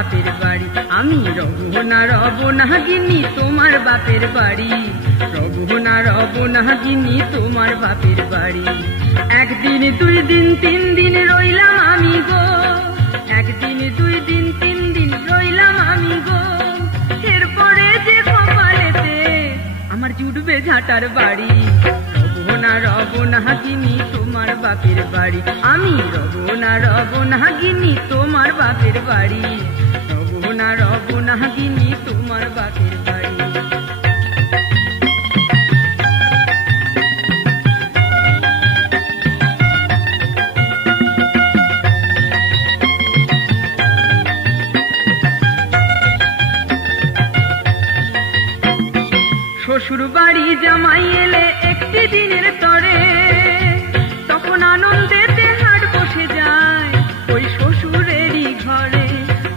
বাপের বাড়ি। আমি রব না গিন্নি তোমার বাপের বাড়ি, রব না গিন্নি তোমার বাপের বাড়ি। একদিন দুই দিন তিন দিন রইলাম আমি গো, একদিন দুই দিন তিন দিন রইলাম আমি গো, এরপরে যে কপালেতে আমার জুটবে ঝাঁটার বাড়ি। রব না গিন্নি তোমার বাপের বাড়ি, আমি রব না গিন্নি তোমার বাপের বাড়ি, রব না গিন্নি তোমার বাপের বাড়ি। শ্বশুর বাড়ি জামাই এলে একটি দিনের তরে, তখন আনন্দেতে হাট বসে যায় ওই শ্বশুরেরই ঘরে।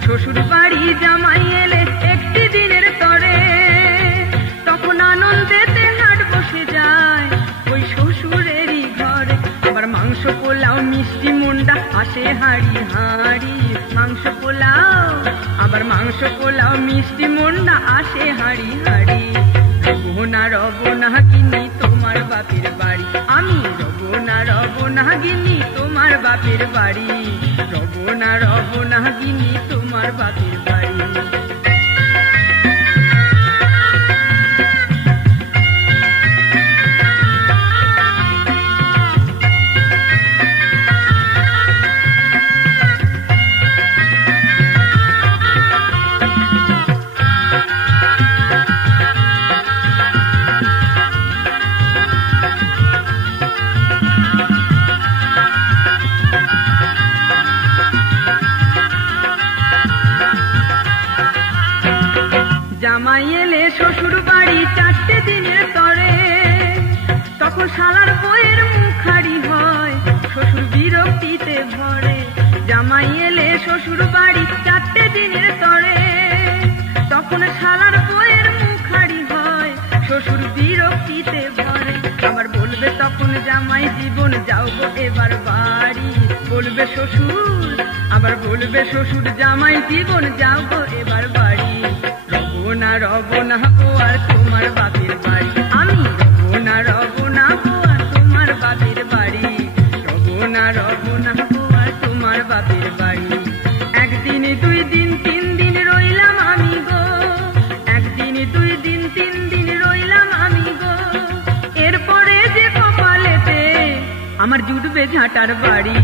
শ্বশুর বাড়ি জামাই এলে একটি দিনের তরে, তখন আনন্দেতে হাট বসে যায় ওই শ্বশুরেরই ঘরে। আবার মাংস পোলাও মিষ্টি মুন্ডা আসে হাড়ি হাড়ি, মাংস পোলাও আবার মাংস পোলাও মিষ্টি মুন্ডা আসে হাড়ি হাড়ি। রব না গিন্নি তোমার বাপের বাড়ি, আমি রব না গিন্নি তোমার বাপের বাড়ি, রব না গিন্নি তোমার বাপের বাড়ি। জামাই এলে শ্বশুর বাড়ি চারটে দিনের তরে, তখন শালার বইয়ের মুখারি হয় শ্বশুর বিরক্তিতে ভরে। জামাই এলে শ্বশুর বাড়ি চারটে দিনের তরে, তখন শালার বইয়ের মুখারি হয় শ্বশুর বিরক্তিতে ভরে। আবার বলবে তখন জামাই জীবন যাও গো এবার বাড়ি, বলবে শ্বশুর আবার বলবে শ্বশুর জামাই জীবন যাও গো এবার বাড়ি। রব না গো আর তোমার বাপের বাড়ি, আমি রব না গো আর তোমার বাপের বাড়ি, রব না গো আর তোমার বাপের বাড়ি। একদিন দুই দিন তিন দিন রইলাম আমি গো, একদিন দুই দিন তিন দিন রইলাম আমি গো, এরপরে যে কপালেতে আমার জুটবে ঝাঁটার বাড়ি।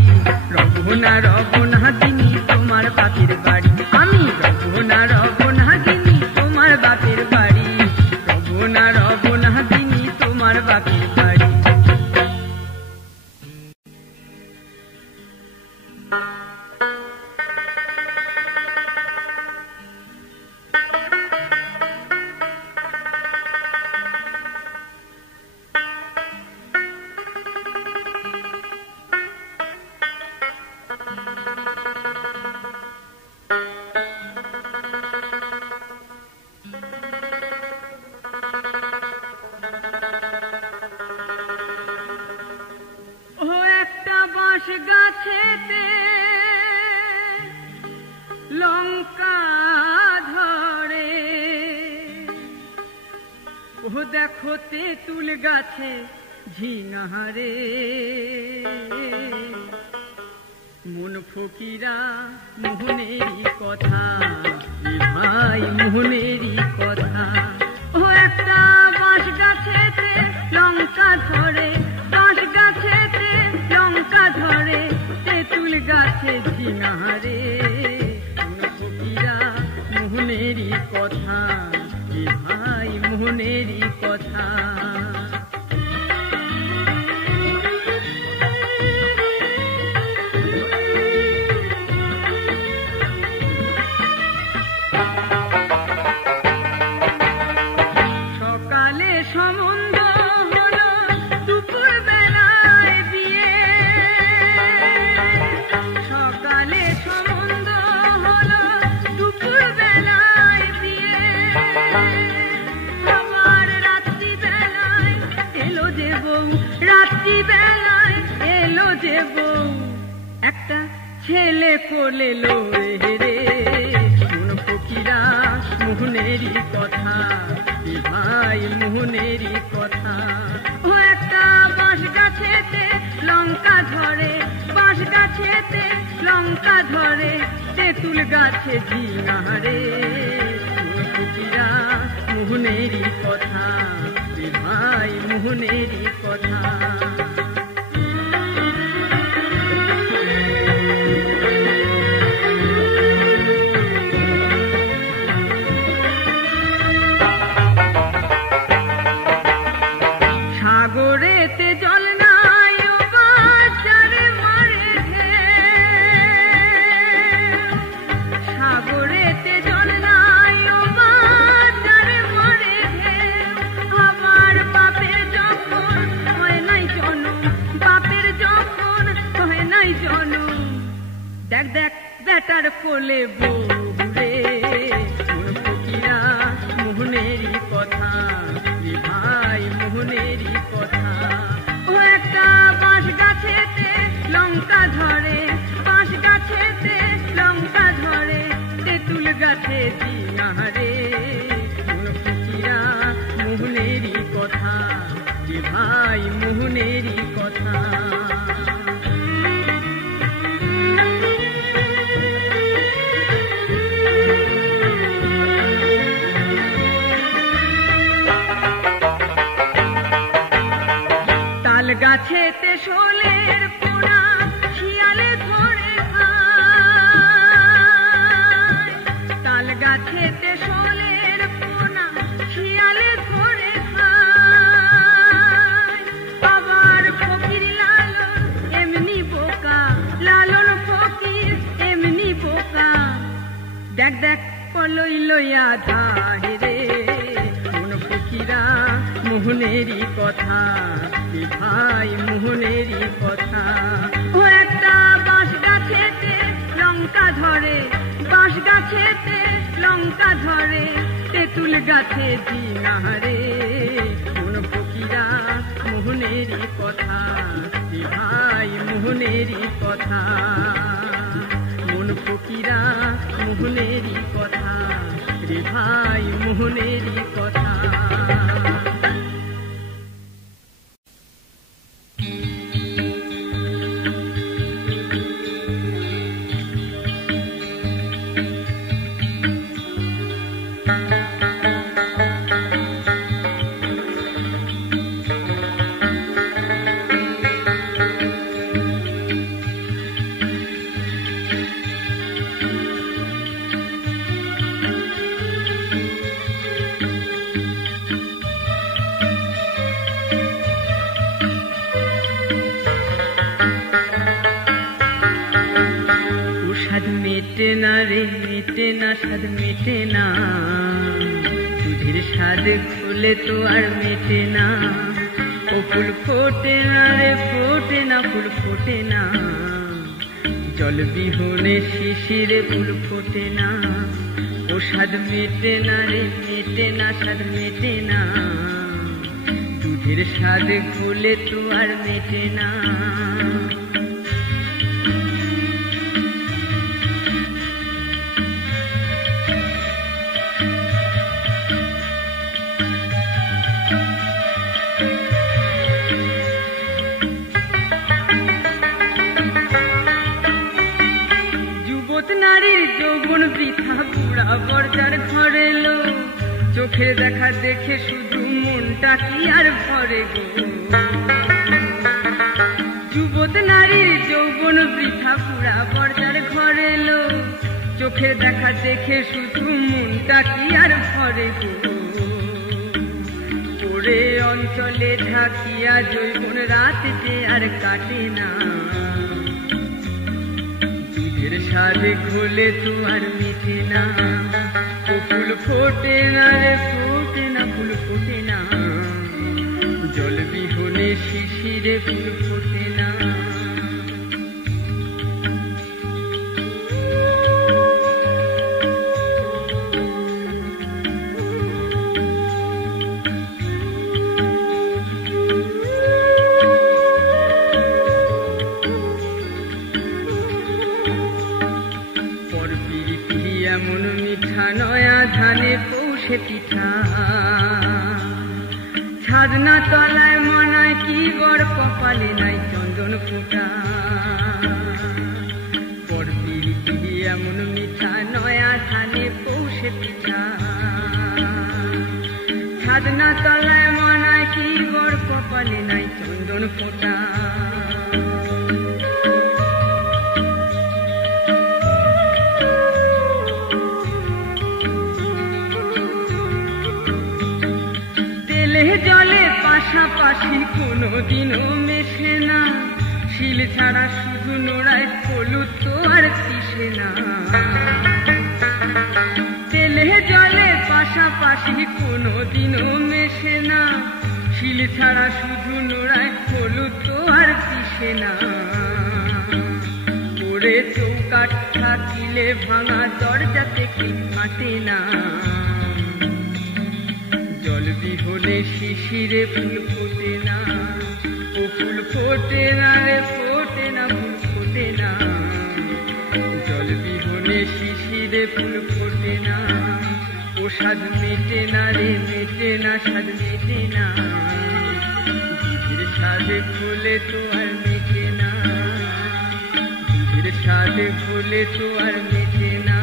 রব না গিন্নি তোমার বাপের বাড়ি, আমি রব না গিন্নি তোমার বাপের বাড়ি, রব না গিন্নি তোমার বাপের বাড়ি। গাছেতে লঙ্কা ধরে, ও দেখো তেঁতুল গাছে ঝিঙারে, মন ফকিরা মোহনেরই কথা, ভাই মোহনেরই কথা। ও একটা বাঁশ গাছেতে লঙ্কা ধরে, বাঁশ গাছেতে লঙ্কা ধরে, তেঁতুল গাছে ঝিঙারে, মন ফকিরা মোহনেরই কথা, ভাই মোহনেরই কথা। একটা ছেলে কোলে লো রে, কথা, এ ভাই মোহনেরই কথা। ও একটা বাঁশ গাছেতে লঙ্কা ধরে, বাঁশ গাছেতে লঙ্কা ধরে, তেঁতুল গাছে ঝিঙারে। ফকিরা মোহনেরই কথা, এ ভাই মোহনেরই কথা। সাগরেতে জল নাই ও বাঁচারে মারে ঢেউ, সাগরেতে জল নাই ও বাঁচারে মারে ঢেউ। আমার বাপের যখন হয় নাই জনম, বাপের যখন হয় নাই জনম, দেখ দেখ বেটার কোলে বউ রে। ফকিরা মোহনেরই কথা, এ ভাই মোহনেরই কথা। ও একটা বাঁশ গাছেতে লঙ্কা ধরে, বাঁশ গাছেতে লঙ্কা ধরে, তেঁতুল গাছে ঝিঙারে। ফকিরা মোহনেরই কথা, এ ভাই মোহনেরই কথা। তাল গাছেতে শোলের পোড়া শিয়ালে ধরে খায়, তাল গাছেতে শোলের পোড়া শিয়ালে ধরে খায়। আবার ফকির লালন এমনি বোকা, লালন ফকির এমনি বোকা, দেখ দেখ কলই লইয়া ধায় রে। ফকিরা মোহনেরই কথা, এ ভাই মোহনেরই কথা। ও একটা বাঁশ গাছেতে লঙ্কা ধরে, বাঁশ গাছেতে লঙ্কা ধরে, তেঁতুল গাছে ঝিঙারে। ফকিরা মোহনেরই কথা, এ ভাই মোহনেরই কথা। মন ফকিরা মোহনেরই কথা, রে ভাই মোহনেরই কথা। মেটে না রে মেটে না, স্বাদ মেটে না, দুধের স্বাদ খুলে তো আর মেটে না। ও ফুল ফোটে না রে ফোটে না, ফুল ফোটে না, জল বিহনে শিশিরে ফুল ফোটে না। ও স্বাদ মেটে না রে মেটে না, স্বাদ মেটে না, দুধের স্বাদ খুলে তো আর মেটে না। নারীর যৌবন বৃথা, বুড়া বর্জার ঘরে লো, চোখের দেখা দেখে শুধু মনটা কি আর ভরে গো। যুবত নারীর যৌবন বৃথা, বুড়া বর্জার ঘরে লো, চোখের দেখা দেখে শুধু মনটা কি আর ভরে গো। পড়ে অঞ্চলে ঢাকিয়া যৌবন রাত যে আর কাটে না, স্বাদ ঘোলে তো আর মিটে না। ও ফুল ফোটে না রে ফোটে না, ফুল ফোটে না, জল বিহনে শিশিরে ফুল ফোটে না। এমন মিঠা নয়া ধানে পৌষেটি ছাদনা তলায় মনায় কি বড় কপালে নাই চন্দন ফোঁটা পরপিরিতি এমন মিঠা নয়া ধানে পৌষে পিঠা ছাদনা তলায় মনায় কি বড় কপালে নাই চন্দন ফোঁটা জলে পাশাপাশি কোনোদিনও মেশে না শিল ছাড়া শুধু নোড়ায় হলুদ তো আর পিষে না তেলে জলে পাশাপাশি কোনোদিনও মেশে না শিল ছাড়া শুধু নোড়ায় হলুদ তো আর পিষে না তোরে চৌকাঠ থাকিলে ভাঙা দরজাতে কি কাটে না জল বিহনে শিশিরে ফুল ফোটে না ও ফুল ফোটে না রে ফোটে না ফুল ফোটে না জল বিহনে শিশিরে ফুল ফোটে না ও স্বাদ মেটে না রে মেটে না স্বাদ মেটে না দুধের স্বাদে ফুলে তো আর মেটে না দুধের স্বাদে ফুলে তো আর মেটে না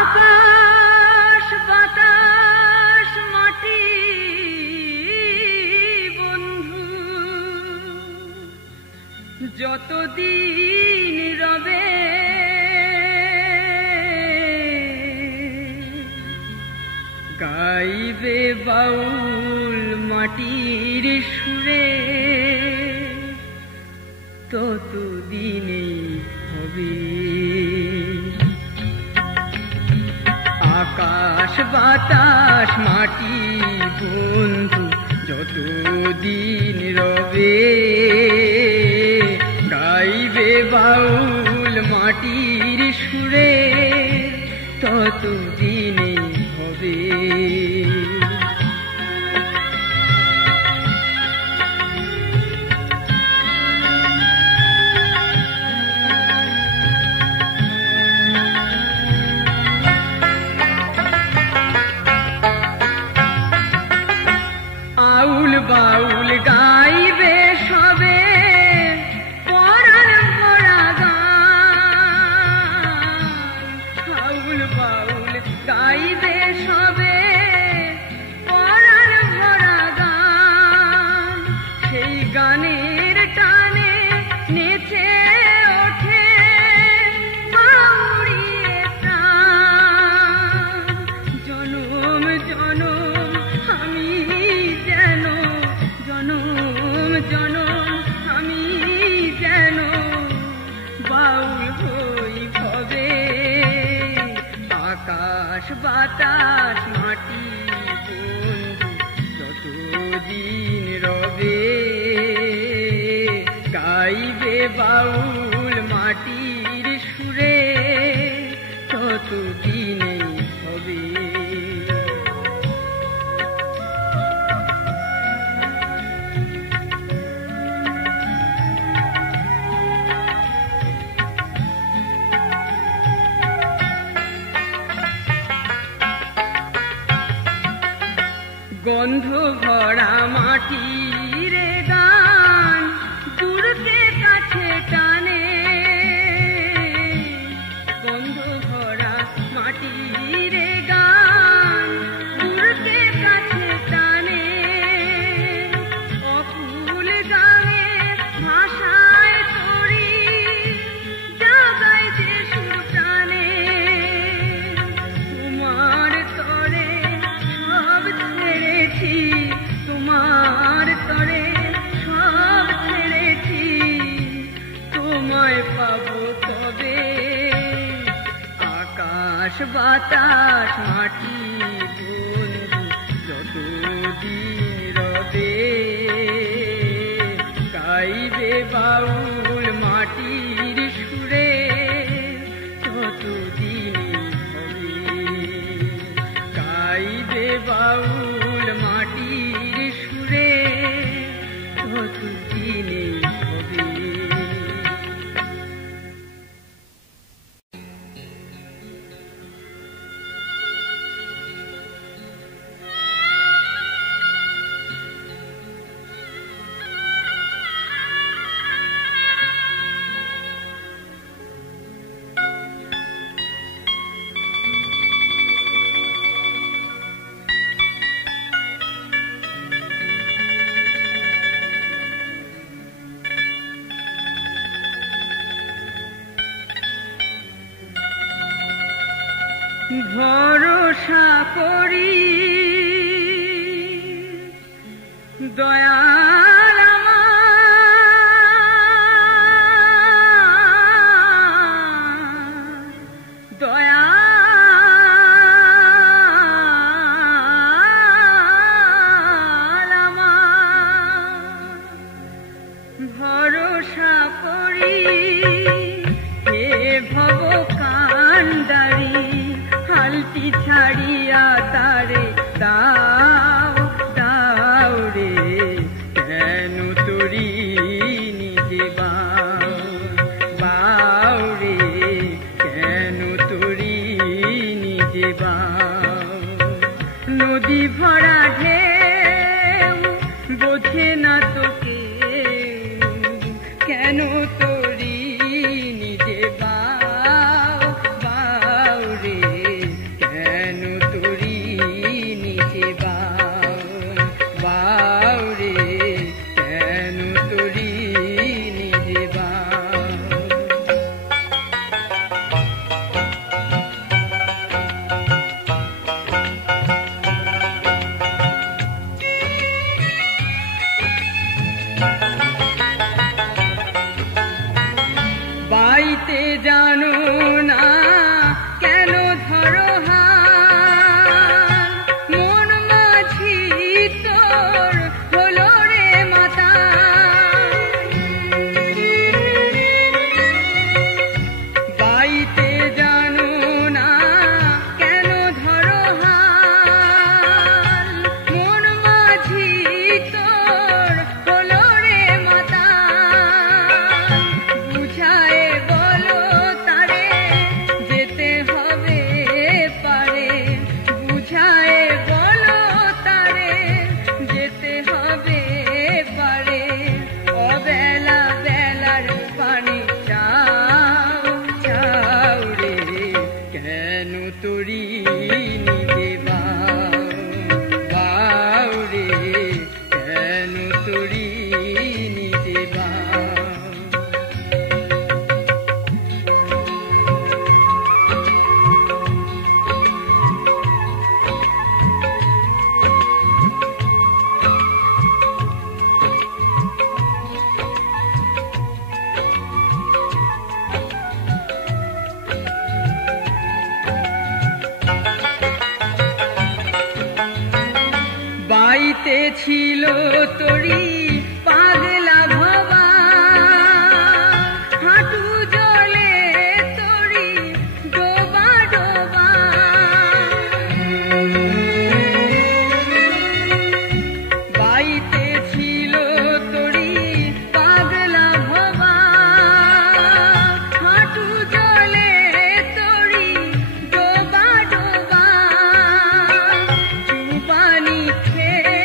আকাশ বাতাস মাটি বন্ধু যতদিন রবে গাইবে বাউল মাটির সুরে ততদিনে হবে আকাশ বাতাস মাটি বন্ধু যতদিন রবে গাইবে বাউল মাটির সুরে ততদিনে হবে বাউল গাইবে সবে পরাণ ভরা গান আউল বাউল গাইবে সবে পরাণ ভরা গান সেই গানের টানে নেচে ওঠে বাউড়িয়ে প্রাণ জনম জনম আমি যেন জনম জনম আমি যেন বাউল হই ভবে আকাশ বাতাস মাটি বন্ধু যতদিন রবে গাইবে বাউল মাটির সুরে ততদিনে হবে গন্ধ ভরা মাটির গান দূরতে কাছে টানে গন্ধ ভরা মাটির গান দূরতে কাছে টানে অকুল গানের ভাষায় তরি জাগায় যে সুর টানে তোমার তরে সব ছেড়েছি তোমার বাতাস মাটি বন্ধু যতদিন রবে গাইবে বাউল মাটির সুরে ততদিন হবে গাইবে বাউল মাটির সুরে ততদিন হবে। ভরসা করি দয়াল আমার দয়াল আমার ভরসা করি হে ভব কান্ডারি হালটি ছাড়িয়া তারে দাও দাও রে কেন তোরি নিজে বাও বাও রে কেন তোরি নিজে বাও নদী ভরা ঢেউ বোঝে না তোকে কেন তোরি নিজে বাও বাও রে কেন তোরি নিজে বাও বাও রে কেন তোরি নিজে বাও। বাইতে জানো না কেন ধরো হাল মন মাঝি তোর হলো রে মাতা বাইতে জানো না কেন ধরো হাল মন মাঝি তোর হলো রে মাতা বুঝায় বলো তারে যেতে হবে পারে বুঝায় বলো তারে যেতে হবে পারে অবেলা বেলার পানি চাও চাও রে কেন তোরি নিজে বাও বাও রে কেন তোরি নিজে বাও। বাইতে ছিল তোরি পাগলা ভবা হাঁটু জলে তোরি ডোবা ডোবা বাইতে ছিল তোরি পাগলা ভবা হাঁটু জলে তোরি ডোবা ডোবা চুবানি খেয়ে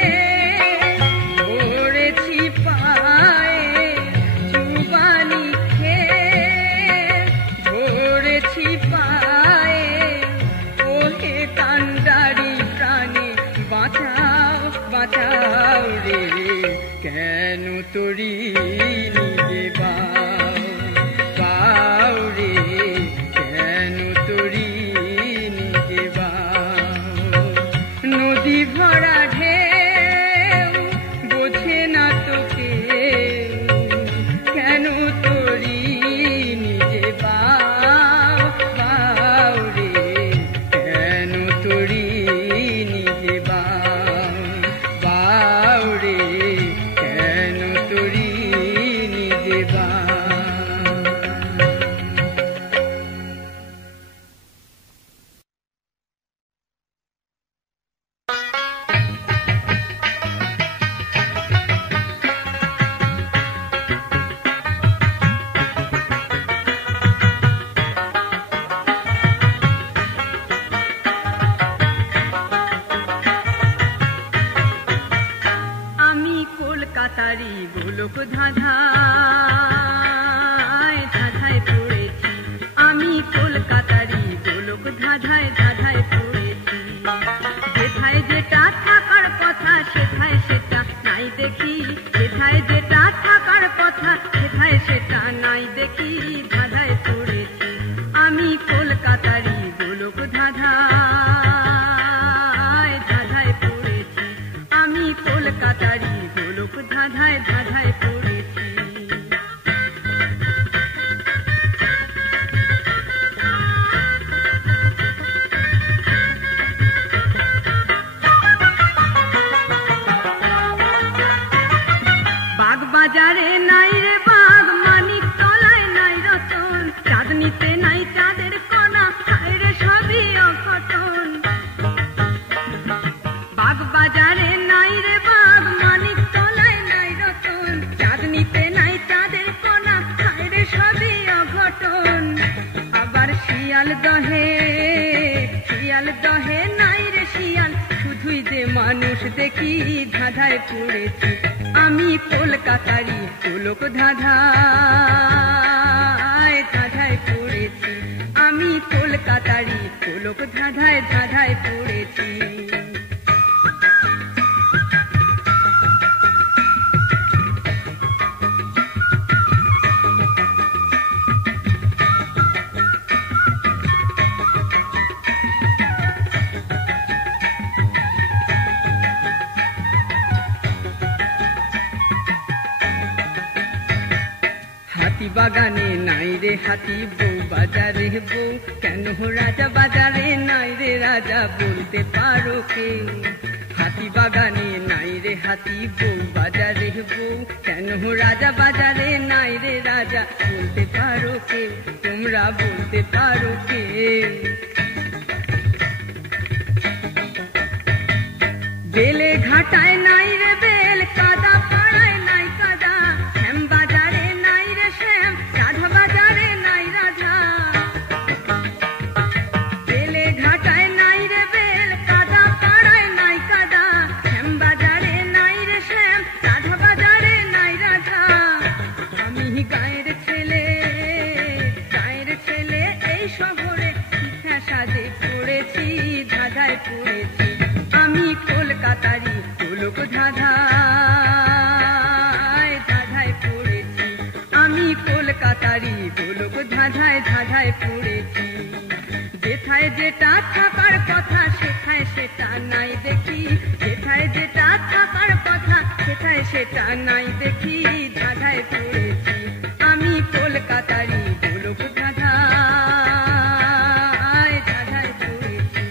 নিতে নাই চাঁদের কোনা, হায় রে সবই অঘটন। বাগ বাজারে নাই রে বাঘ, মানিক তলায় নাই রতন। চাঁদ নিতে নাই চাঁদের কোনা, হায় রে সবই অঘটন। আবার শিয়াল দহে নাই রে শিয়াল, শুধুই যে মানুষ দেখি ধাঁধায় পড়েছি। আমি কলকাতারই পুলক ধাঁধায় পড়েছি। আমি কলকাতারই পুলক ধাঁধায় পড়েছি। হাতি বাগানে নাই রে হাতি, বউ বাজারে বউ, কেন রাজা বাজারে নাই রে রাজা, বলতে পারো কে? হাতি বাগানে নাই রে হাতি, বউ বাজারে বউ, কেন রাজা বাজারে নাই রে রাজা, বলতে পারো কে? তোমরা বলতে পারো কে? বেলে ঘাটায় নাই রে বেল, কাদা পাড়ায় নাই কাদা, শ্যাম বাজারে নাই রে শ্যাম, রাধা বাজারে নাই রাধা। বেলে ঘাটায় নাই রে বেল, কাদা পাড়ায় নাই কাদা, শ্যাম বাজারে নাই রে শ্যাম, রাধা বাজারে নাই রাধা। আমি গায়ের ছেলে এই শহরে শিক্ষা সাজে পড়েছি, ধাঁধায় পড়েছি। আমি কলকাতারই পুলক ধাঁধায় পড়েছি। আমি কলকাতারই পুলক ধাঁধায় পড়েছি। যেথায় যেটা থাকার কথা সেথায় সেটা নাই দেখি, যেথায় যেটা থাকার কথা সেথায় সেটা নাই দেখি, ধাঁধায় পড়েছি। আমি কলকাতারই পুলক ধাঁধায় পড়েছি।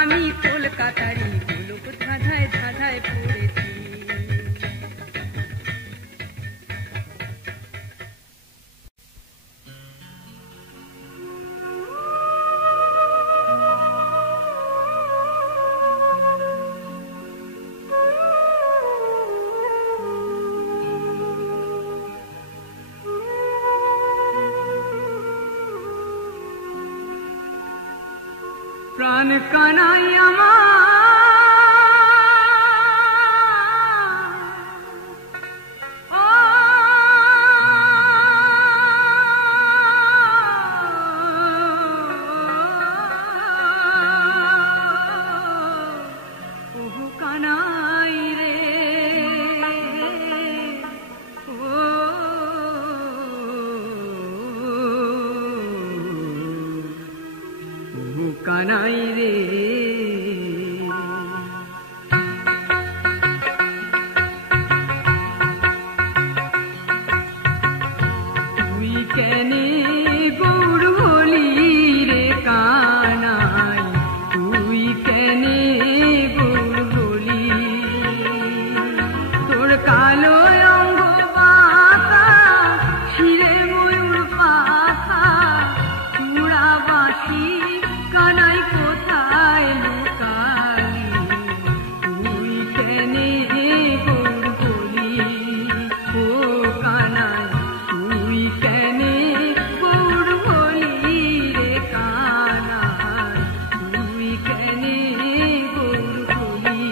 আমি কলকাতারই পুলক ধাঁধায় পড়েছি। প্রাণ কানাই আমার, ও কানাই রে, কানাই রে। তুই কেনে গৌর হলি রে কানাই, তুই কেনে গৌর হলি? তোর কালো অঙ্গ বাঁকা, শিরে ময়ূর পাখা, চূড়া বাঁশি কানাই কোথায় লুকালি? তুই কেনে গৌর হলি? ও কানাই তুই কেনে গৌর হলি রে কানাই, তুই কেনে গৌর হলি?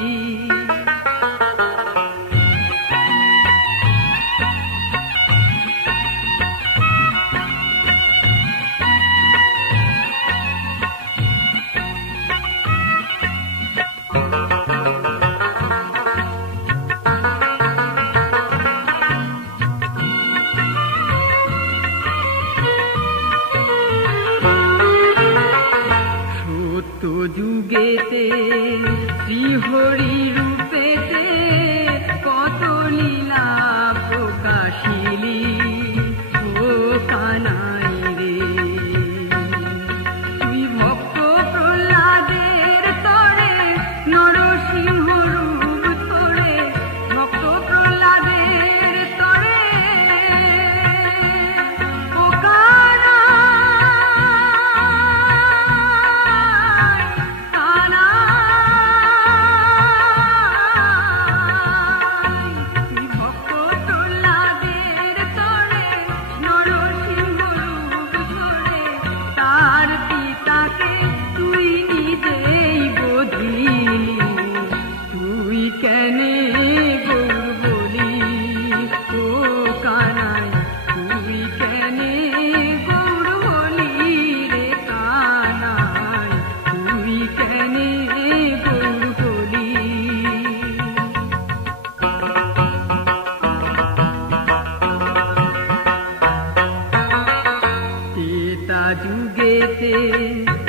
যুগেতে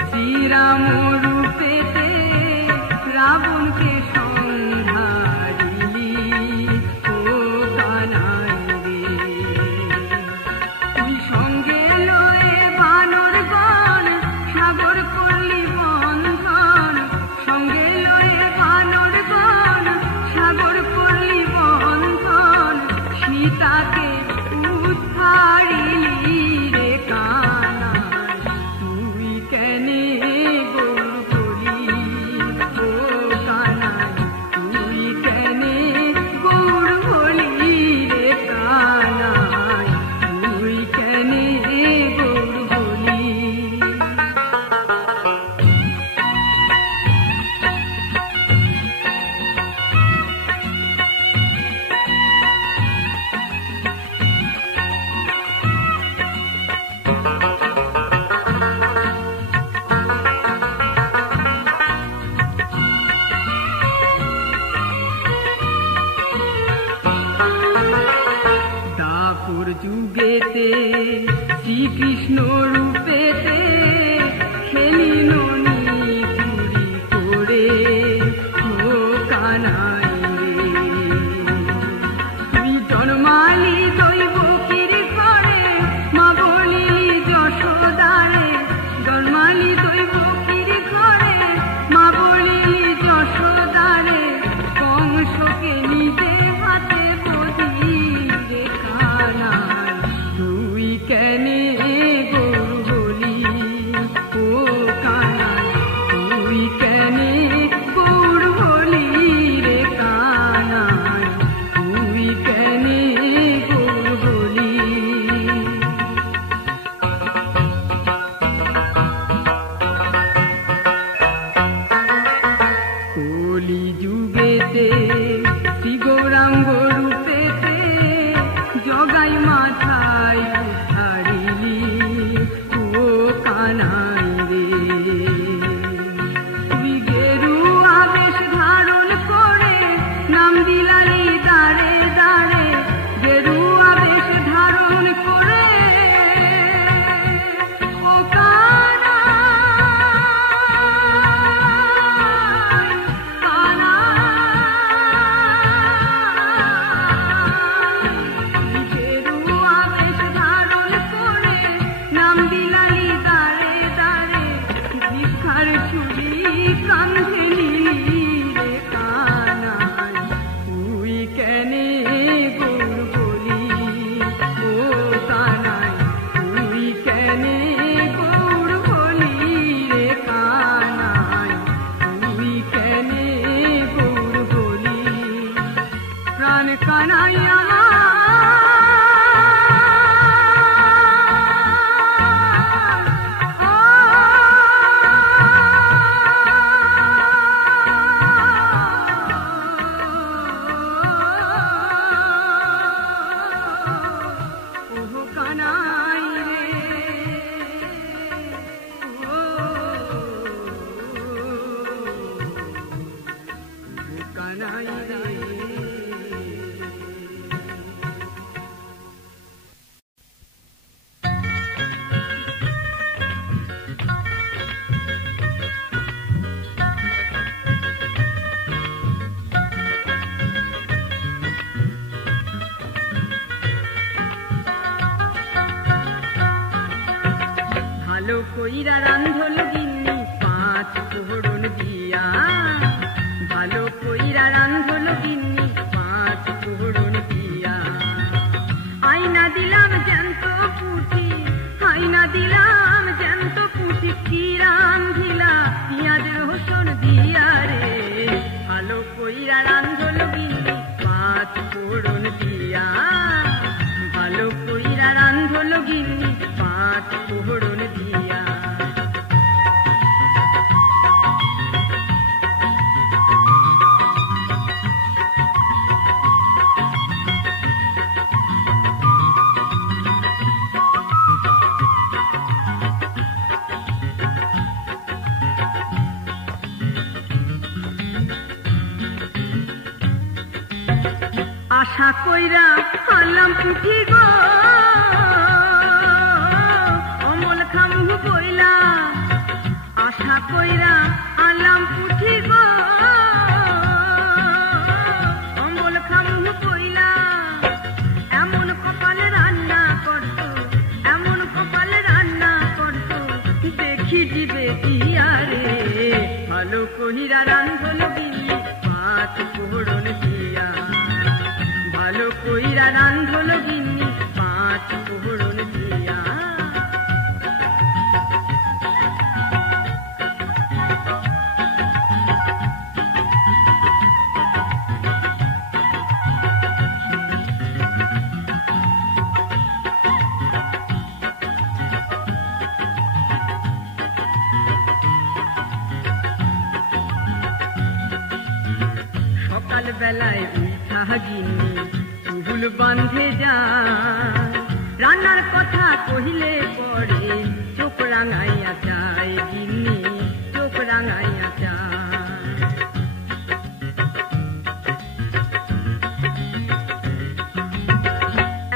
শ্রীরাম রূপেতে রাবণকে সংহারিলি ও কানাই রে। তুই সঙ্গে লয়ে বানরগণ সাগর করলি বন্ধন, সঙ্গে লয়ে বানরগণ সাগর করলি বন্ধন, সীতাকে উদ্ধারিলি রে কানাই, তুই কেনে গৌর বলি ও কানাই, তুই কেনে গৌর বলি রে কানাই, তুই কেনে গৌর বলি। দাপর যুগেতে শ্রীকৃষ্ণ রূপেতে খেলিল চুরি করে ও কানাই রে। তুই জন্মালি দৈবকীর ঘরে মা বলিলি যশোদারে, জন্মালি দৈবকীর ঘরে মা বলিলি যশোদারে, কংসকে নিজে হাতে বধি রে কানাই, তুই কেনে গৌর বলি ও কানাই, তুই কেনে গৌর বলি রে কানাই, তুই কেনে গৌর বলি। কলি যুগেতে শ্রী গৌরাঙ্গ রূপেতে জগাই মাথায় উদ্ধারিলি ও কানাই রে। তুই গেরুয়া বেশ ধারণ করে নাম দিলালি দাঁড়ে দাঁড়ে, গেরুয়া বেশ ধারণ করে ও কানাই, গেরুয়া বেশ ধারণ করে নাম দিলালি দাঁড়ে দাঁড়ে, ভিক্ষার ঝুলি কাঁধে নিলি রে কানাই, তুই কেনে গৌর বলি ও কানাই, তুই কেনে গৌর বলি রে কানাই, তুই কেনে গৌর বলি। প্রাণ কানাই আমার ওহো কানাই রে, ও কানাই রে। ভালো কইরা রান্ধল গিন্নি পাঁচ ফোড়ন দিয়া, ভালো কইরা রান্ধল গিন্নি পাঁচ ফোড়ন দিয়া, আইনা দিলাম জ্যান্ত পুঁটি, আইনা দিলাম জ্যান্ত পুঁটি, কি রান্ধিলা পিঁয়াজ রসুন দিয়া রে। ভালো কইরা রান্ধল গিন্নি পাঁচ ফোড়ন দিয়া, ভালো কইরা রান্ধল গিন্নি পাঁচ ফোড়ন দিয়া। আশা কইরা আনলাম পুঁটি গো, অমল খামু বইলা দেখি দিবে দিয়া রে ভালো কইরা রান্ধল গিন্নি পাঁচ ফোড়ন দিয়া ভালো কইরা রান্ধল গিন্নি পাঁচ ফোড়ন দিয়া সকাল বেলায় উঠা গিন্নি চুল বাঁধে যায় রান্নার কথা কহিলে পরে চোখ রাঙাইয়া যায় গিন্নি চোখ রাঙাইয়া যায়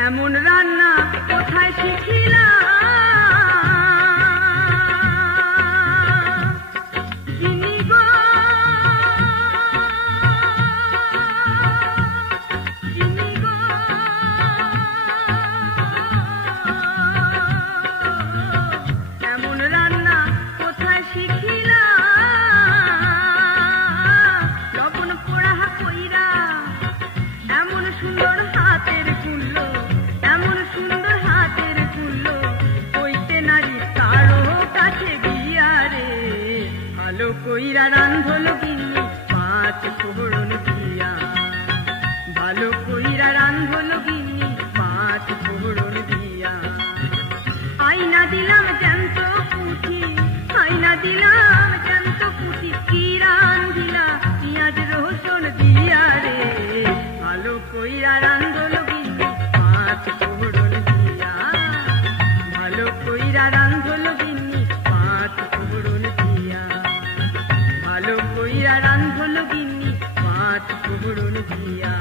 এমন রান্না কোথায় শিখিলা কইরা রান্ধল গিন্নি পাঁচ ফোড়ন দিয়া ভালো কইরা রান্ধল গিন্নি পাঁচ ফোড়ন দিয়া আইনা দিলাম জ্যান্ত পুঁটি আইনা দিলাম জ্যান্ত পুঁটি কি রান্ধিলা পেঁয়াজ রসুন দিয়া রে ভালো কইরা রান্ধল গিন্নি পাঁচ ফোড়ন দিয়া ভালো কইরা রান্ধল গিন্নি পাঁচ ফোড়ন দিয়া ভালো কইরা রান্ধল গিন্নি পাঁচ ফোড়ন দিয়া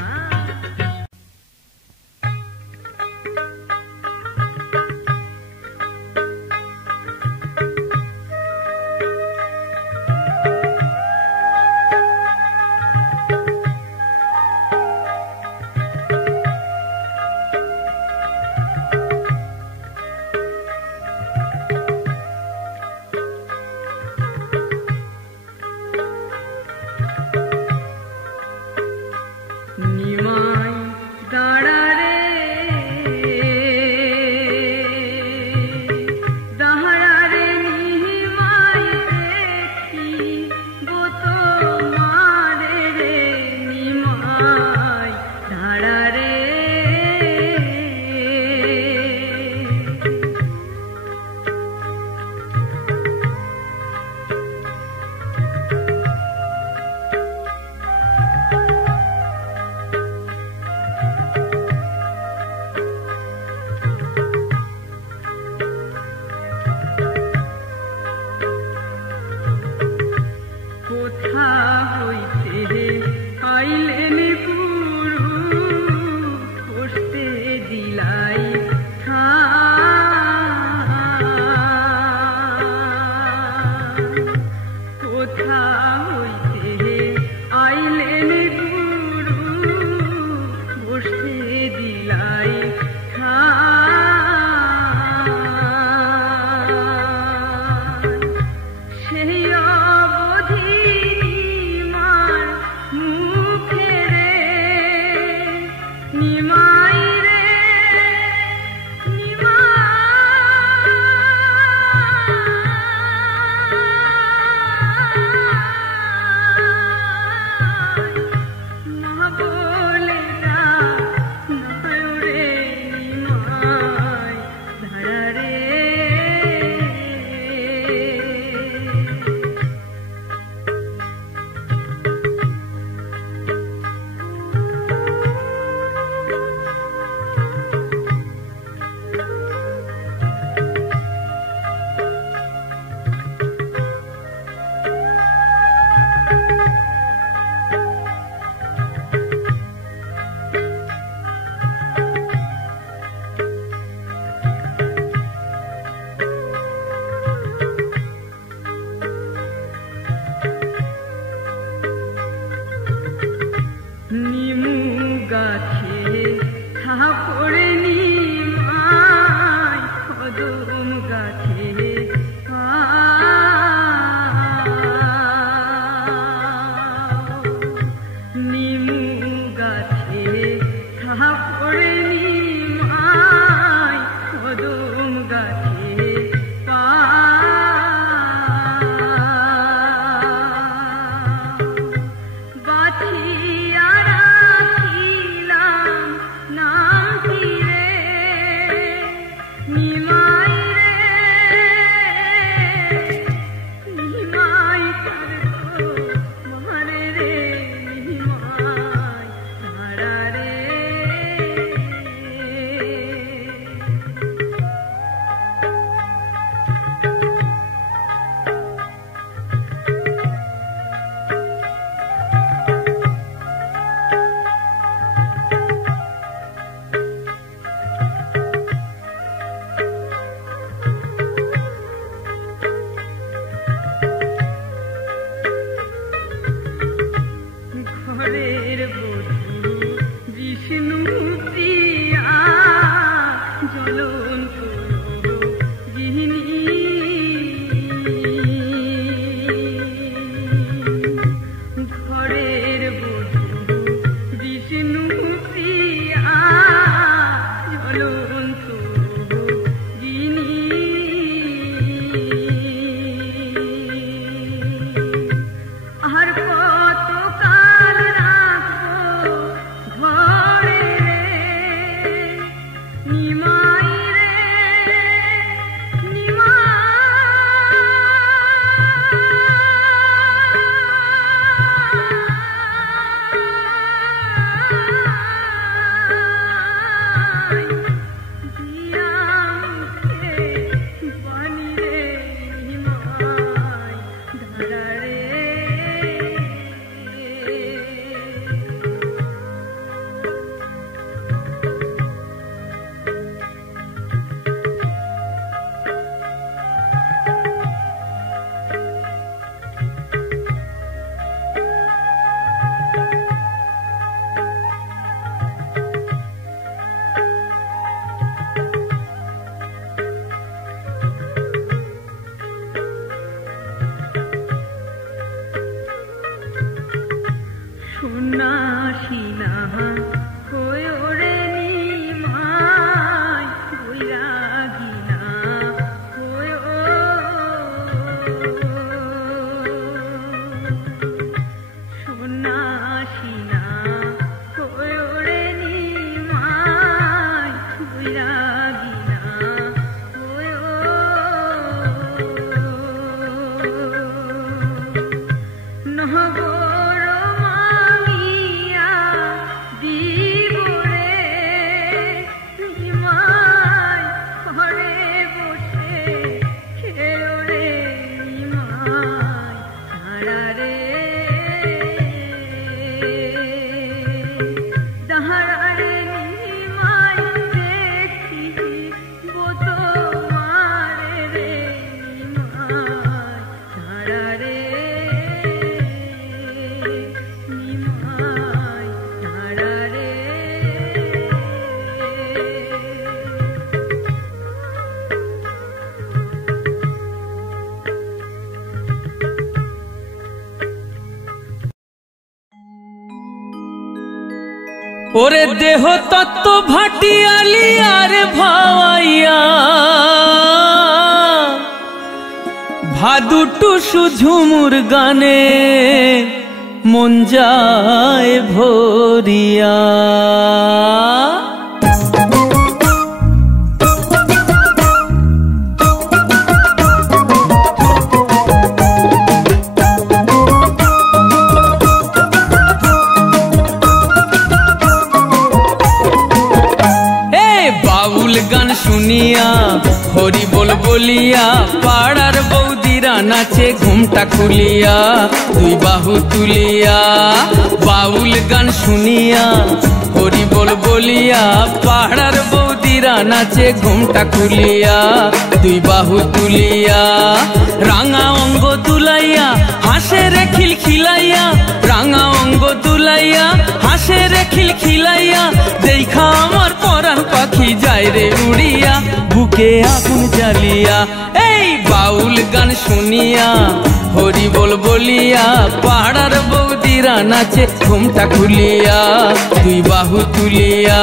সন্ন্যাসী না হয়ে ওরে নিমাই বৈরাগী না হয়ে সন্ন্যাসী না হয়ে ওরে নিমাই বৈরাগী না হয়ে নহবর মাঙিয়া দিব রে নিমাই ঘরে বসে খেলো রে নিমাই তারা রে তাহারা রে নিমাই দেখি বোতো মারে রে নিমাই তারা রে ওরে দেহ তত্ত্ব ভাটিয়ালি আর ভাওয়াইয়া ভাদু টুসু ঝুমুর গানে মন যায় ভরিয়া। গান শুনিয়া হরি বল বলিয়া পাড়ার বৌদিরা নাচে ঘুমটা খুলিয়া দুই বাহু তুলিয়া। বাউল গান শুনিয়া হরি বল বলিয়া পাড়ার বৌদিরা নাচে ঘুমটা খুলিয়া দুই বাহু তুলিয়া। রাঙা অঙ্গ দুলাইয়া হাসে রে খিলখিলাইয়া, রাঙা অঙ্গ দুলাইয়া হাসে রে খিলখিলাইয়া, দেখা আমার পরাণ পাখি যায় রে উড়িয়া বুকে আগুন জ্বালিয়া। এই বাউল গান শুনিয়া হরি বল বলিয়া পাড়ার বৌদিরা নাচে ঘুমটা খুলিয়া দুই বাহু তুলিয়া।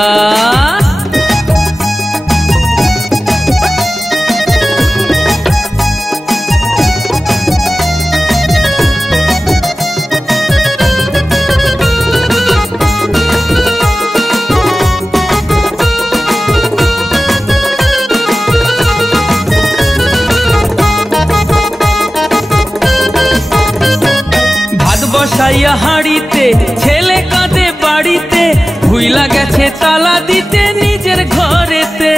বসাইয়া হাড়িতে ছেলে কাঁদে বাড়িতে, ভুইলা গেছে তালা দিতে নিজের ঘরেতে।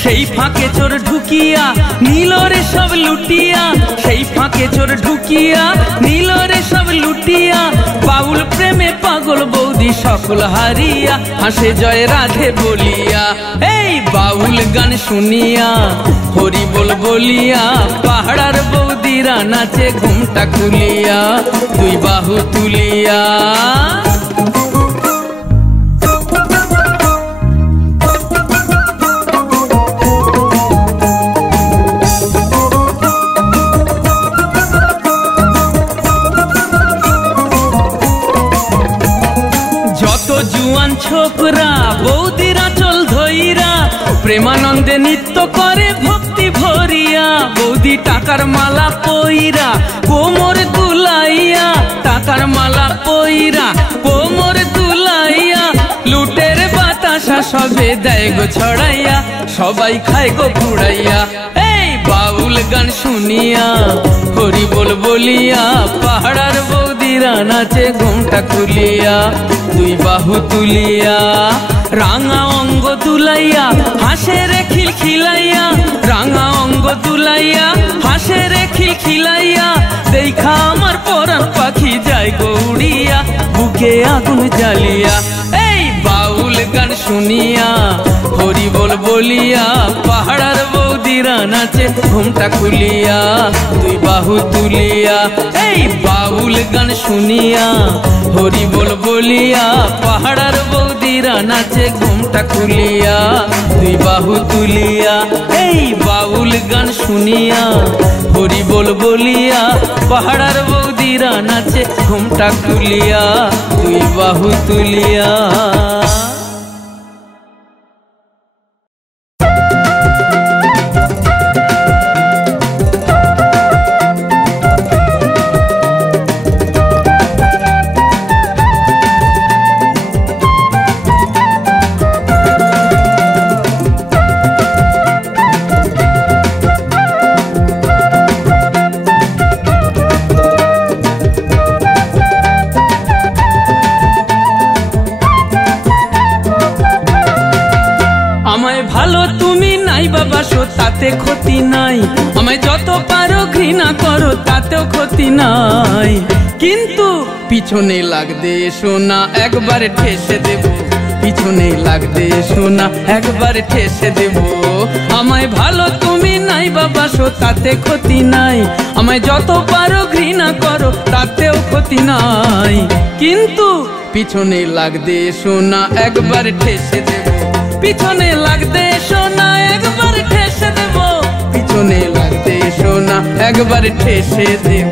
সেই ফাঁকে চোর ঢুকিয়া নিল রে সব লুটিয়া, সেই ফাঁকে চোর ঢুকিয়া নিল রে সব লুটিয়া। বাউল প্রেমে পাগল বৌদি সকল হারিয়া হাসে জয় রাধে বলিয়া। এই বাউল গান শুনিয়া হরি বল বলিয়া পাহাড়ার বৌদিরা নাচে ঘুমটা খুলিয়া দুই বাহু তুলিয়া। জুয়ান ছোকরা বৌদিরা চল ধইরা প্রেমানন্দে নৃত্য করে ভক্তি ভরিয়া। বৌদি টাকার মালা পইরা কোমর দুলাইয়া, টাকার মালা পইরা কোমর দুলাইয়া। লুটের বাতাসা সবে দেয় গো ছড়াইয়া, সবাই খায় গো পুড়াইয়া। এই বাউল গান শুনিয়া হরি বল বলিয়া পাহাড়ার বৌদিরা নাচে ঘুমটা খুলিয়া দুই বাহু তুলিয়া। রাঙা অঙ্গ দুলাইয়া হাসে রে খিলখিলাইয়া, রাঙা অঙ্গ দুলাইয়া হাসে রে খিলখিলাইয়া। দেখা আমার পরাণ পাখি যায় গো উড়িয়া বুকে আগুন জ্বালিয়া। এই বাউল গান শুনিয়া হরি বল বলিয়া পাহাড়ার বৌদিরা নাচে ঘুমটা খুলিয়া দুই বাহু তুলিয়া। এই বাউল গান শুনিয়া হরি বল বলিয়া পাহাড়ার বৌদিরা নাচে ঘুমটা খুলিয়া দুই বাহু তুলিয়া। এই বাউল গান শুনিয়া হরি বল বলিয়া পাহাড়ার বৌদি পরীরা নাচে ঘুমটা খুলিয়া দুই বাহু তুলিয়া। আমায় ভালো তুমি নাই বাবাসো তাতে ক্ষতি নাই, আমায় যত পারো ঘৃণা করো তাতেও ক্ষতি নাই, কিন্তু পিছনে লাগদে সোনা একবার ঠেসে দেব, পিছনে লাগদে সোনা একবার ঠেসে দেব। আমায় ভালো তুমি নাই বাবাসো তাতে ক্ষতি নাই, আমায় যত পারো ঘৃণা করো তাতেও ক্ষতি নাই, কিন্তু পিছনে লাগদে সোনা একবার ঠেসে দেব, পিছনে লাগদে সোনা একবার ঠেসে দেব, পিছনে লাগদে সোনা একবার ঠেসে দেব।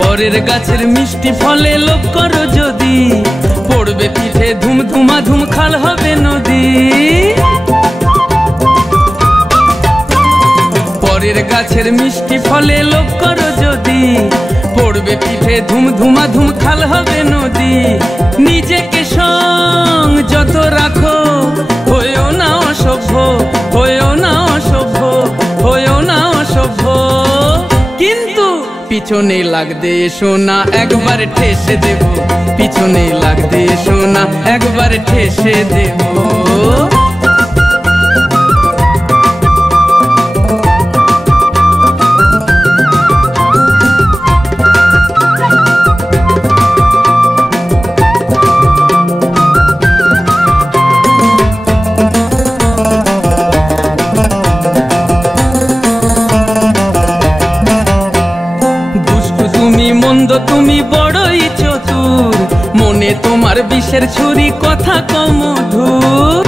পরের গাছের মিষ্টি ফলে লোভ করো যদি, পড়বে পিঠে ধুম ধুমা ধুম খাল হবে নদী। পরের গাছের মিষ্টি ফলে লোভ করো যদি, পড়বে পিঠে ধুম ধুমা ধুম খাল হবে নদী। নিজেকে সংযত রাখো, হয়েও না অসভ্য, হয়েও না অসভ্য, হয়েও না অসভ্য, কিন্তু পিছনে লাগদে সোনা একবার ঠেসে দেব, পিছনে লাগদে সোনা একবার ঠেসে দেব। তুমি বড়ই চতুর, মনে তোমার বিষের ছুরি কথা কমধুর।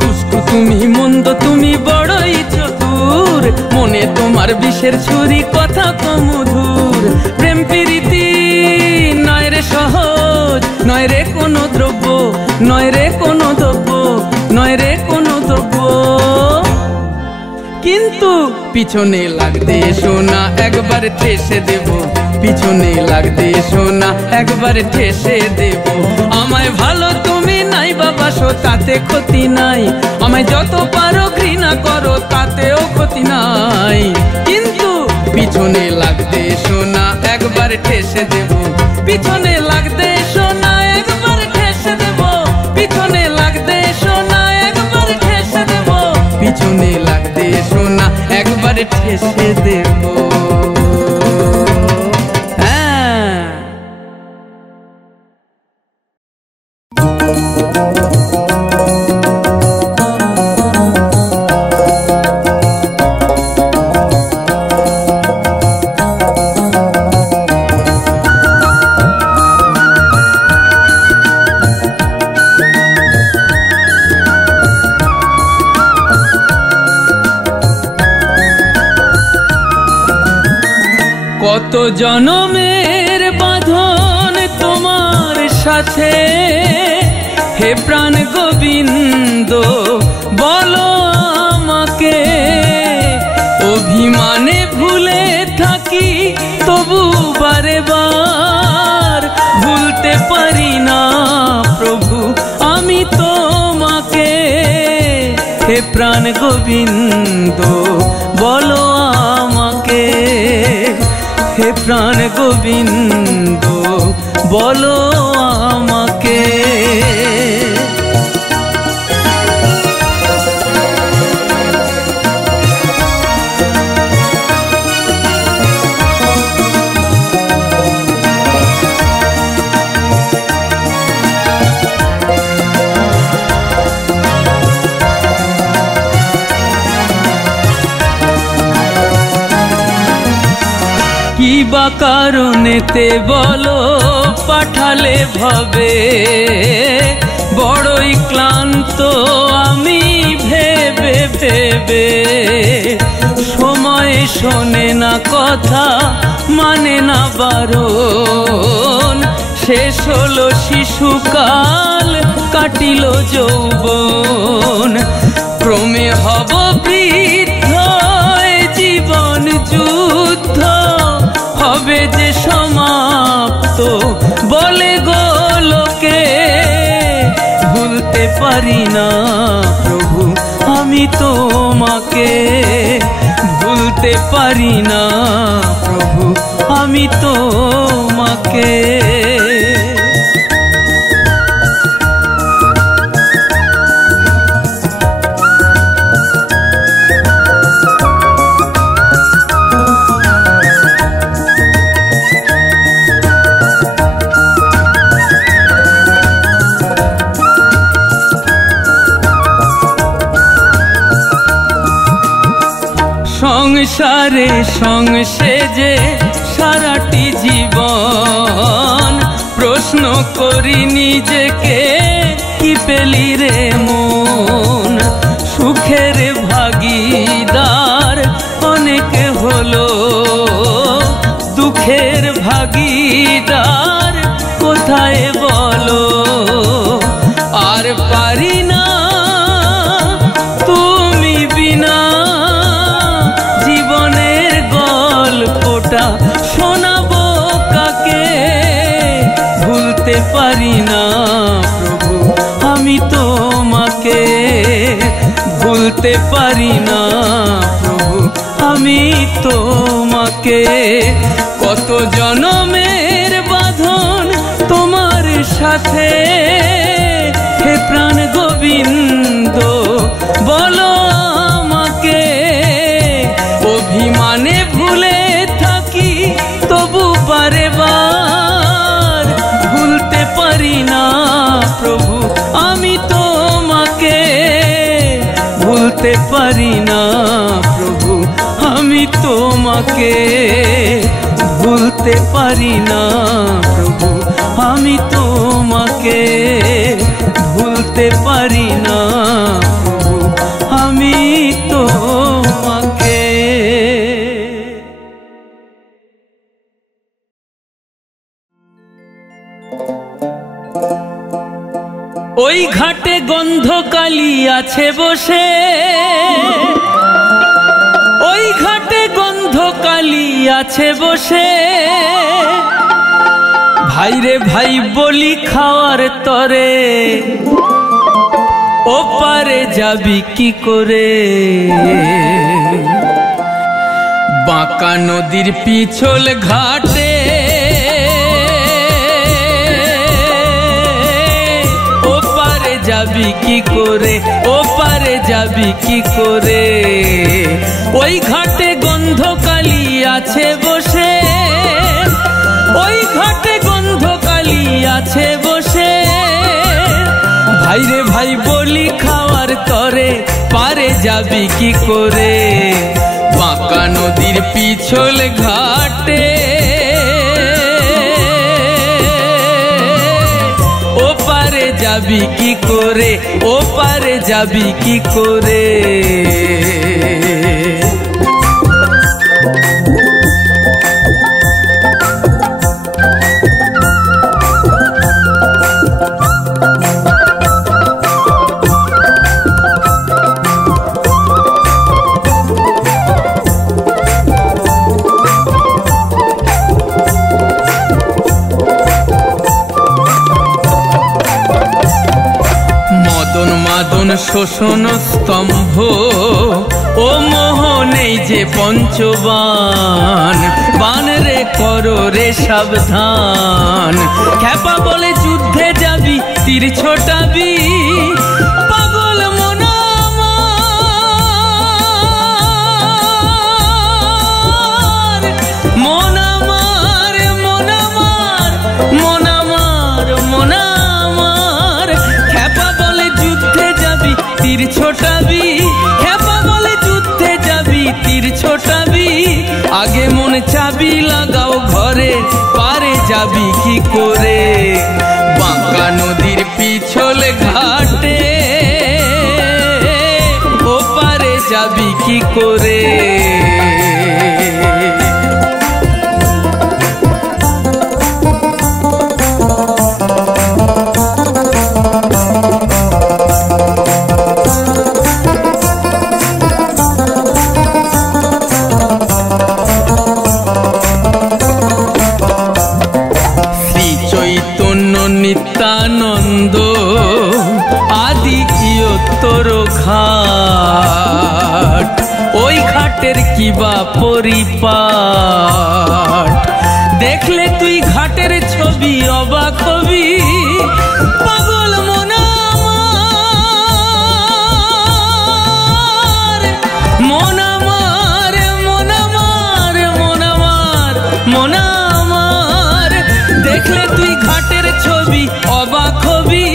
দুষ্টু তুমি মন্দ তুমি বড়ই চতুর, মনে তোমার বিষের ছুরি কথা কমধুর। প্রেম প্রীতি নয় রে সহজ, নয় রে কোনো দ্রব্য, নয় রে কোনো দ্রব্য, নয় রে কোনো দ্রব্য, কিন্তু পিছনে লাগদে সোনা একবার ঠেসে দেব, পিছনে লাগদে সোনা একবার ঠেসে দেব। আমায় ভালো তুমি নাই বাবাসো তাতে ক্ষতি নাই, আমায় যত পারো ঘৃণা করো তাতেও ক্ষতি নাই, কিন্তু পিছনে লাগদে সোনা একবার ঠেসে দেব, পিছনে লাগদে সোনা একবার ঠেসে দেব, পিছনে লাগদে সোনা একবার ঠেসে দেব, পিছনে লাগদে সোনা একবার ঠেসে দেব। কত জনমের বাঁধন তোমার সাথে, হে প্রাণ গোবিন্দ বলো আমাকে। অভিমানে ভুলে থাকি তবু বারে বার, ভুলতে পারি না প্রভু আমি তোমাকে। হে প্রাণ গোবিন্দ বলো আমাকে, হে প্রাণ গোবিন্দ বলো আমাকে। বা কারণেতে বলো পাঠালে ভবে, বড়ই ক্লান্ত আমি ভেবে ভেবে। সময় শোনে না কথা, মানে না বারণ, শেষ হলো শিশুকাল, কাটিল যৌবন। ক্রমে হব বৃদ্ধ, জীবন যুদ্ধ হবে যে সমাপ্ত, বলে গো লোকে। ভুলতে পারি না প্রভু আমি তোমাকে, ভুলতে পারি না প্রভু আমি তোমাকে। সংসারে সংসেজে সারাটি জীবন, প্রশ্ন করি নিজেকে কি পেলি রে মন। সুখের ভাগীদার অনেক হলো, দুঃখের ভাগীদার কোথায় বলো। আর পারি না তুমি বিনা, জীবনের গল্পটা শোনাবো কাকে। ভুলতে পারি না প্রভু আমি তোমাকে, ভুলতে পারি না প্রভু আমি তোমাকে। কত জনমের বাঁধন তোমার সাথে, হে প্রাণ গোবিন্দ বলো আমাকে। অভিমানে ভুলে থাকি তবু বারে বার, ভুলতে পারি না প্রভু আমি তোমাকে, ভুলতে পারি না প্রভু আমি তোমাকে, ভুলতে পারি না প্রভু আমি তোমাকে, ভুলতে পারি না প্রভু আমি তোমাকে। ওই ঘাটে গন্ধকালি আছে বসে, ওই ঘাটে গন্ধকালি আছে বসে। ভাইরে ভাই বলি খাওয়ার তরে, ওপারে যাবি কি করে। বাঁকা নদীর পিছল ঘাটে, ওপারে যাবি কি করে, ওপারে যাবি কি করে। ওই ঘাটে গন্ধকালি আছে বসে, ওই ঘাটে গন্ধকালি আছে বসে। ভাইরে ভাই বলি খাওয়ার তরে, পারে যাবি কি করে। বাঁকা নদীর পিছল ঘাটে, ওপারে যাবি কি করে, ওপারে যাবি কি করে। মাদন শোষণ স্তম্ভ, ও মোহনেই যে পঞ্চবান। বান রে করো রে সাবধান, খ্যাপা বলে যুদ্ধে যাবি তীর ছোটাবি। পাগল মন আমার, মন আমার, মন আমার, মন আমার, মন আমার। খ্যাপা বলে যুদ্ধে যাবি তীর ছোটাবি, খ্যাপা বলে যুদ্ধে যাবি তীর ছোটাবি। আগে মনে চাবি লাগাও কি করে বাঁকা নদীর পিছল ঘাটে ওপারে যাবি কি করে নিত্যানন্দ আদি ইয়ত্তর ঘাট ওই ঘাটের কিবা পরিপাট দেখলে তুই ঘাটের ছবি অবাক হবি পাগল মনা মনামার মনামার মনামার মনামার দেখলে তুই ঘাটের ছবি অবাক হবি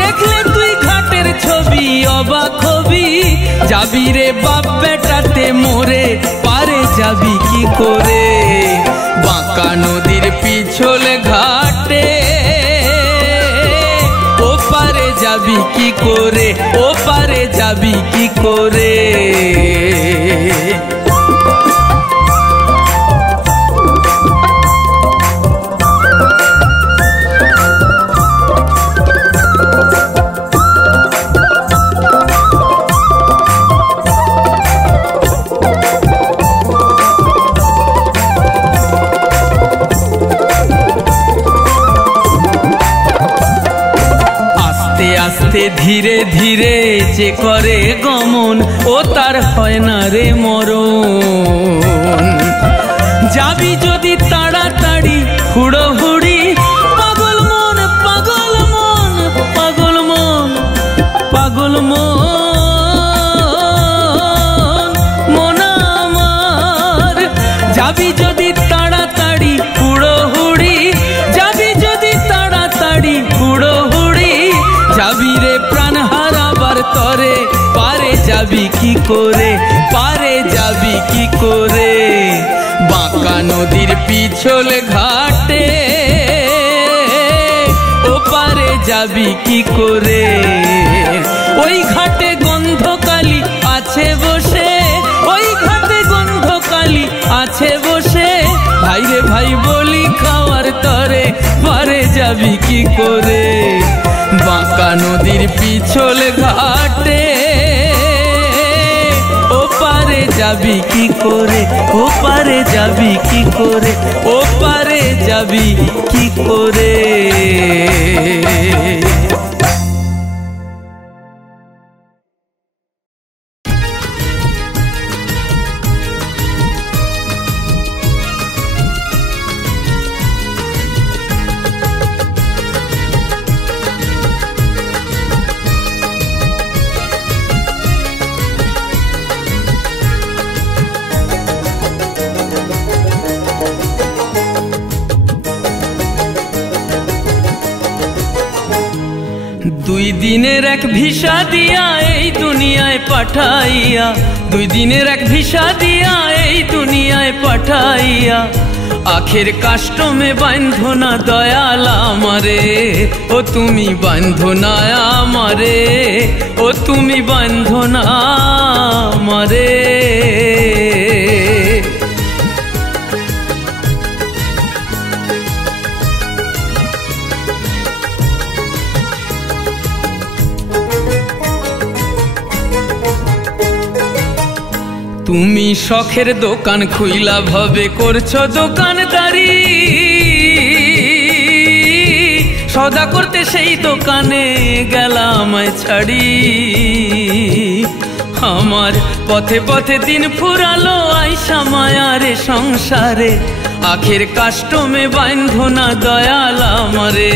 দেখলে তুই ঘাটের ছবি অবাক হবি যাবি রে বাপ বেটাতে মোরে পারে যাবি কি করে বাঁকা নদীর পিছল ঘাটে ওপারে যাবি কি করে ওপারে যাবি কি করে আস্তে ধীরে ধীরে যে করে গমন ও তার হয় না রে মরণ যাবি যদি তাড়াতাড়ি হুড়োহুড়ি পাগল মন পাগল মন পাগল মন পাগল মন মন আমার যাবি যদি তাড়াতাড়ি হুড়োহুড়ি যাবি যদি তাড়াতাড়ি হুড়োহুড়ি যাবি রে প্রাণ হারাবার তরে পারে যাবি কি করে পারে যাবি কি করে বাঁকা নদীর পিছল ঘাটে ওপারে যাবি কি করে ওই ঘাটে গন্ধকালি আছে বসে ওই ঘাটে গন্ধকালি আছে বসে ভাই রে ভাই বলি খাওয়ার তরে পারে যাবি কি করে বাঁকা নদীর পিছল ঘাটে ওপারে যাবি কি করে ওপারে যাবি কি করে ওপারে যাবি কি করে দুই দিনের এক ভিসা দিয়া এই দুনিয়ায় পাঠাইয়া দুই দিনের এক ভিসা দিয়া এই দুনিয়ায় পাঠাইয়া আখের কাষ্টমে বাঁধো না দয়াল আমারে ও তুমি বাঁধো না আমারে ও তুমি বাঁধো না আমারে তুমি শখের দোকান খুইলা ভাবে করছো দোকানদারি সদা করতে সেই দোকানে গেলাম ছাড়ি আমার পথে পথে দিন ফুরালো আইসা মায়ারে সংসারে আখের কাষ্টমে বাঁধো না দয়াল আমারে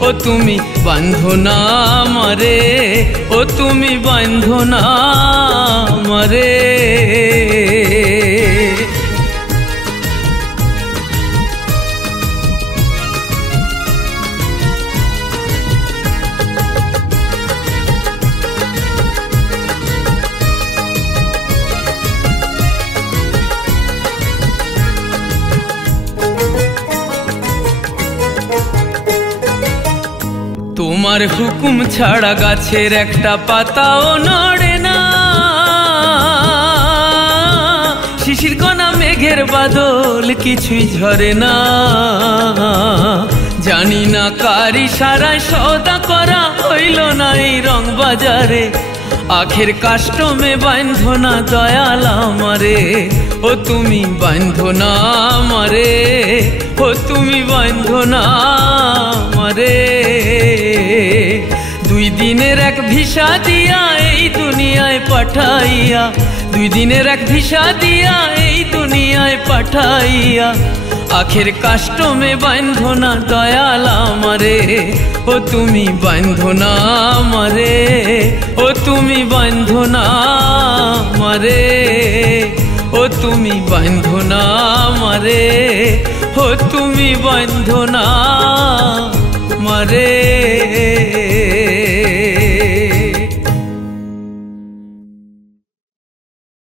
ও তুমি বাঁধো না আমারে ও তুমি বাঁধো না আমারে তোমার হুকুম ছাড়া গাছের একটা পাতাও নড়ে না, শিশির কণা মেঘের বাদল কিছুই ঝরে না। জানি না কার ইশারায় সওদা করা হইল না এই রং বাজারে, আখের কাস্টমে বাঁধো না দয়াল আমারে, ও তুমি বাঁধো না আমারে, ও তুমি বাঁধো না আমারে। 2 দিনের এক ভিসা দিয়া এই দুনিয়ায় পাঠাইয়া, 2 দিনের এক ভিসা দিয়া এই দুনিয়ায় পাঠাইয়া, আখের কাস্টমে বাঁধো না দয়াল আমারে, ও তুমি বাঁধো না আমারে, ও তুমি বাঁধো না আমারে, ও তুমি বাঁধো না আমারে, ও তুমি বাঁধো না আমারে।